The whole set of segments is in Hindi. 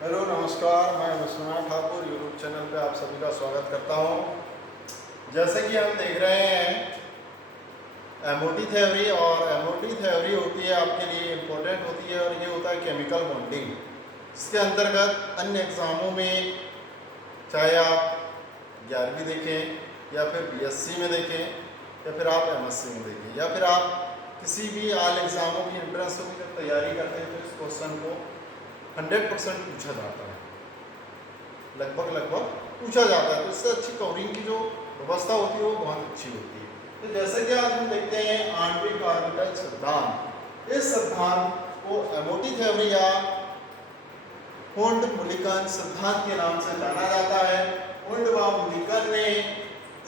हेलो नमस्कार, मैं विश्वनाथ ठाकुर यूट्यूब चैनल पे आप सभी का स्वागत करता हूँ। जैसे कि हम देख रहे हैं एमओटी थ्योरी, और एमओटी थ्योरी होती है आपके लिए इम्पोर्टेंट होती है, और ये होता है केमिकल बॉन्डिंग। इसके अंतर्गत अन्य एग्ज़ामों में चाहे आप 11वीं देखें या फिर बीएससी में देखें या फिर आप एमएससी में देखें या फिर आप किसी भी आल एग्ज़ामों की एंट्रेंस की जब तैयारी करते हैं तो इस क्वेश्चन को 100% पूछा जाता है, लगभग पूछा जाता है। तो इससे अच्छी कवरिंग की जो व्यवस्था होती है वो बहुत अच्छी होती है। तो जैसे कि आज हम देखते हैं आणविक ऑर्बिटल सिद्धांत। इस सिद्धांत को एमओटी थ्योरी या हुंड-मुलिकन सिद्धांत के नाम से जाना जाता है। हुंड व मुलिकन ने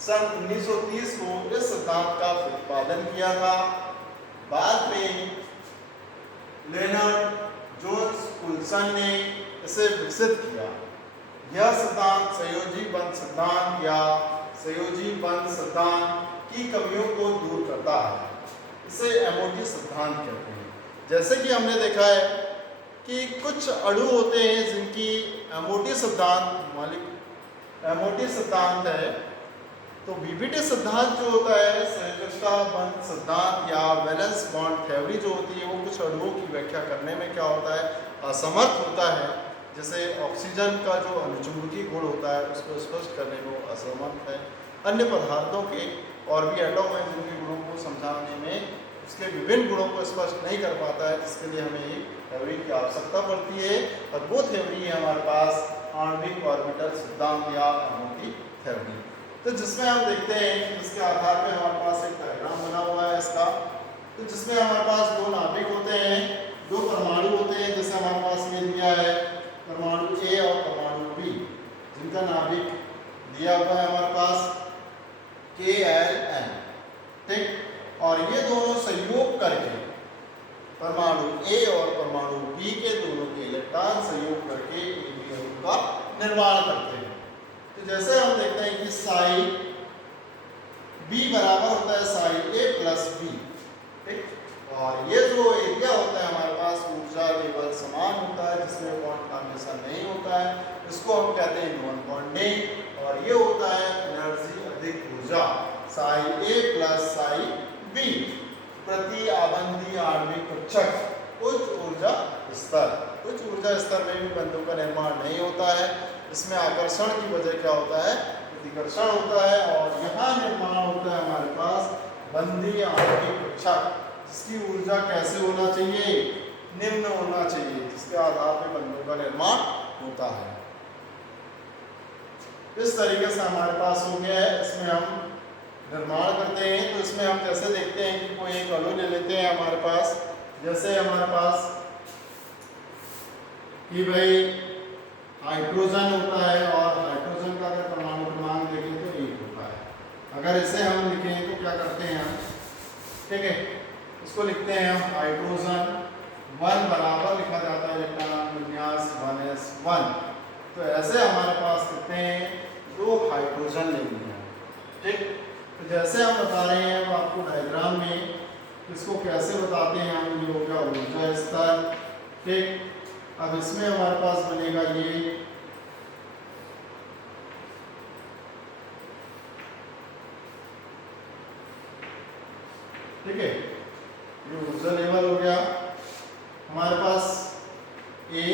सन 1930 को इस सिद्धांत का प्रतिपादन किया था। बाद में लेनर्ड जोन्स कुल्सन ने इसे विकसित किया। यह सिद्धांत संयोजी बंध सिद्धांत या संयोजी बंध सिद्धांत की कमियों को दूर करता है। इसे एमओटी सिद्धांत कहते हैं। जैसे कि हमने देखा है कि कुछ अणु होते हैं जिनकी एमओटी सिद्धांत है। तो बीबीटी सिद्धांत जो होता है, संयोजकता बंध सिद्धांत या वैलेंस बॉन्ड थ्योरी जो होती है, वो कुछ अणुओं की व्याख्या करने में क्या होता है, असमर्थ होता है। जैसे ऑक्सीजन का जो अनुचुंबकीय गुण होता है उसको स्पष्ट करने में असमर्थ है। अन्य पदार्थों के और भी एटम हैं जिनके गुणों को समझाने में उसके विभिन्न गुणों को स्पष्ट नहीं कर पाता है, जिसके लिए हमें एक थ्योरी की आवश्यकता पड़ती है, और वो थ्योरी है हमारे पास आणविक ऑर्बिटल सिद्धांत या एमओटी थ्योरी। तो जिसमें हम देखते हैं कि जिसके आधार पे हमारे पास एक डायग्राम बना हुआ है इसका। तो जिसमें हमारे पास दो नाभिक होते हैं, दो परमाणु होते हैं, जैसे हमारे पास ये दिया है परमाणु ए और परमाणु बी, जिनका नाभिक दिया हुआ है हमारे पास KLN, ठीक। और ये दोनों संयोग करके परमाणु ए और परमाणु बी के दोनों के इलेक्ट्रॉन संयोग करके एक अणु का निर्माण करते हैं। तो जैसे हम देखते हैं कि साई बी बराबर होता है साई ए प्लस बी, ठीक। और ये जो एरिया होता है हमारे पास ऊर्जा लेवल समान होता है, जिसमें बॉन्ड फॉर्मेशन नहीं होता है, इसको हम कहते हैं नॉन बॉन्डिंग। और ये होता है एनर्जी अधिक ऊर्जा साई ए प्लस साई बी प्रति आबंधी आणविक कक्षक उच्च ऊर्जा स्तर। उच्च ऊर्जा स्तर में भी बंधों का निर्माण नहीं होता है। इसमें आकर्षण की वजह क्या होता है, प्रतिकर्षण होता है। और यहाँ निर्माण होता है हमारे पास बंधी आणविक कक्षक, जिसकी ऊर्जा कैसे होना चाहिए, निम्न होना चाहिए, जिसके आधार पर बंधों का निर्माण होता है। इस तरीके से हमारे पास हो गया है। इसमें हम निर्माण करते हैं। तो इसमें हम जैसे देखते हैं कि कोई एक अणु ले लेते हैं हमारे पास, जैसे हमारे पास कि भाई हाइड्रोजन होता है, और हाइड्रोजन का अगर परमाणु क्रमांक देखें तो 1 होता है। अगर इसे हम लिखें तो क्या करते हैं हम, ठीक है, इसको लिखते हैं हम हाइड्रोजन 1 बराबर लिखा जाता है इलेक्ट्रॉन विन्यास 1s1। तो ऐसे हमारे पास कितने हैं, 2 हाइड्रोजन ले लिए हैं, ठीक। तो जैसे हम बता रहे हैं अब आपको डायग्राम में, इसको कैसे बताते हैं हम, ये हो गया ऊर्जा स्तर, ठीक। अब इसमें हमारे पास बनेगा ये ठीक है, ये ऊर्जा लेवल हो गया हमारे पास ए,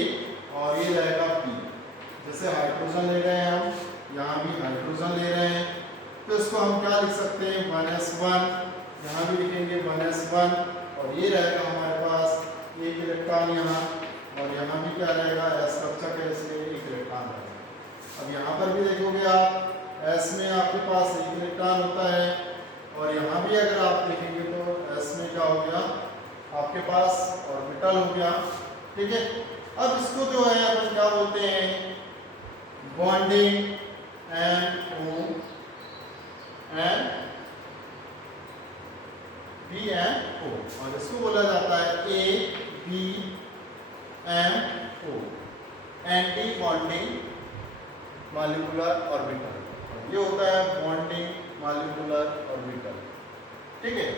और ये रहेगा बी। जैसे हाइड्रोजन ले रहे हैं हम, यहाँ भी हाइड्रोजन ले रहे हैं, तो इसको हम क्या लिख सकते हैं 1s1, यहाँ भी लिखेंगे 1s1, और ये रहेगा हमारे पास एक इलेक्ट्रॉन यहाँ, और यहाँ भी क्या रहेगा एस कक्षक है, इसलिए एक इलेक्ट्रॉन रहेगा। अब यहाँ पर भी देखोगे आप, एस में आपके पास एक इलेक्ट्रॉन होता है, और यहाँ भी अगर आप देखेंगे तो एस में क्या हो गया आपके पास ऑर्बिटल हो गया, ठीक है। अब इसको जो है अपन क्या बोलते हैं, बॉन्डिंग NO and BNO, और इसको बोला जाता है ABMO, anti bonding molecular orbital. ये होता है बॉन्डिंग मॉलिक्यूलर ऑर्बिटल, ठीक है।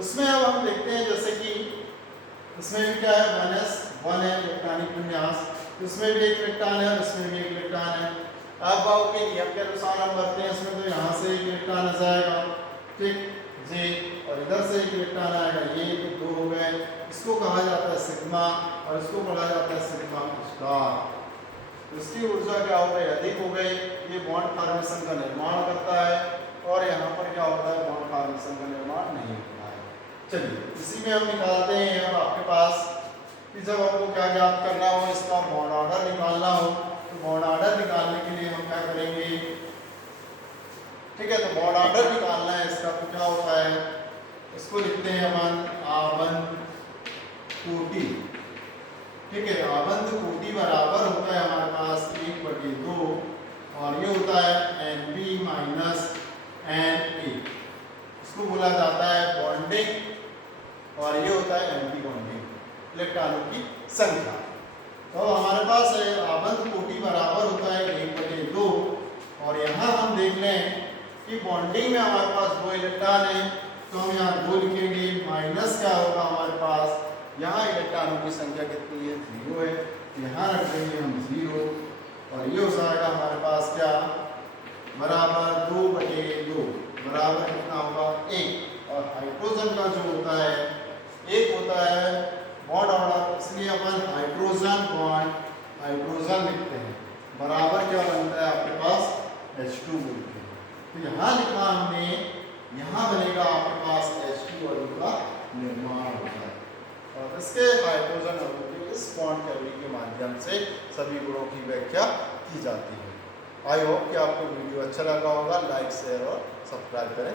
इसमें अब हम देखते हैं जैसे कि इसमें भी क्या है 1s1 है इलेक्ट्रॉनिक विन्यास, इसमें भी एक इलेक्ट्रॉन है और इसमें भी एक इलेक्ट्रॉन है। अब बाउ के नियम के अनुसार हम बढ़ते हैं इसमें, तो यहाँ से एक इलेक्ट्रॉन आ जाएगा, ठीक, जे, और इधर से एक इलेक्ट्रॉन आएगा, ये तो दो हो गए। इसको कहा जाता है सिग्मा और इसको पढ़ा जाता है सिग्मा स्टार। तो इसकी ऊर्जा क्या हो गई, अधिक हो गई। ये बॉन्ड फॉर्मेशन का निर्माण करता है और यहाँ पर क्या होता है, बॉन्ड फॉर्मेशन का निर्माण नहीं होता है। चलिए इसी में हम निकालते हैं। अब आपके पास कि जब आपको क्या ज्ञात करना हो, इसका बॉन्ड ऑर्डर निकालना हो, तो बॉन्ड ऑर्डर निकालने के लिए हम क्या करेंगे, ठीक है। तो बॉन्ड ऑर्डर निकालना है इसका, तो क्या होता है, इसको लिखते हैं अपन आबंध कोटि, ठीक है। आबंध कोटि बराबर होता है हमारे पास 1/2 और ये होता है Nb माइनस Na। इसको बोला जाता है बॉन्डिंग और ये होता है एंटी बॉन्डिंग, इलेक्ट्रॉनों की संख्या। तो हमारे पास है आबंध कोटि बराबर होता है 1/2 और यहाँ हम देख लें कि बॉन्डिंग में हमारे पास 2 इलेक्ट्रॉन है, तो हम यहाँ 2 लिखेंगे। माइनस क्या होगा हमारे पास, यहाँ इलेक्ट्रॉनों की संख्या कितनी है, 0 है, यहाँ रख देंगे हम 0 और ये हो जाएगा हमारे पास क्या, बराबर 2/2 बराबर कितना होगा 1। और हाइड्रोजन का जो होता है 1 होता है बॉन्ड ऑर्डर, इसलिए अपन हाइड्रोजन बॉन्ड हाइड्रोजन लिखते हैं, बराबर क्या बनता है आपके पास H2 बोलते हैं। तो यहाँ लिखा हमने, यहाँ बनेगा आपके पास H2 अणु का निर्माण होता है और इसके हाइड्रोजन अणु के इस बॉन्ड थ्योरी के माध्यम से सभी गुणों की व्याख्या की जाती है। आई होप कि आपको वीडियो अच्छा लगा होगा। लाइक शेयर और सब्सक्राइब करें।